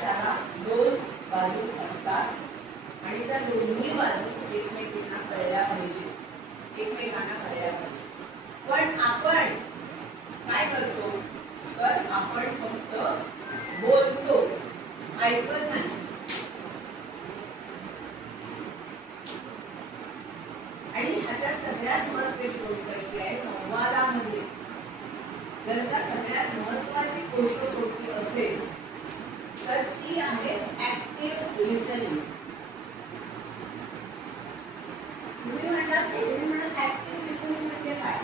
त्याला दोन बाजू असतात आणि त्या दोन्ही बाजू एकमेकांना कळल्या पाहिजे, एकमेकांना कळल्या पाहिजे. पण आपण काय करतो तर आपण फक्त बोलतो, ऐकत नाही. आणि ह्याच्यात सगळ्यात महत्त्वाची गोष्ट अशी आहे, संवादामध्ये जर का सगळ्यात महत्त्वाची गोष्ट कोणती असेल तर ती आहे ऍक्टिव्ह लिसनिंग. तुम्ही म्हणता ऍक्टिव्ह लिसनिंग म्हणजे काय?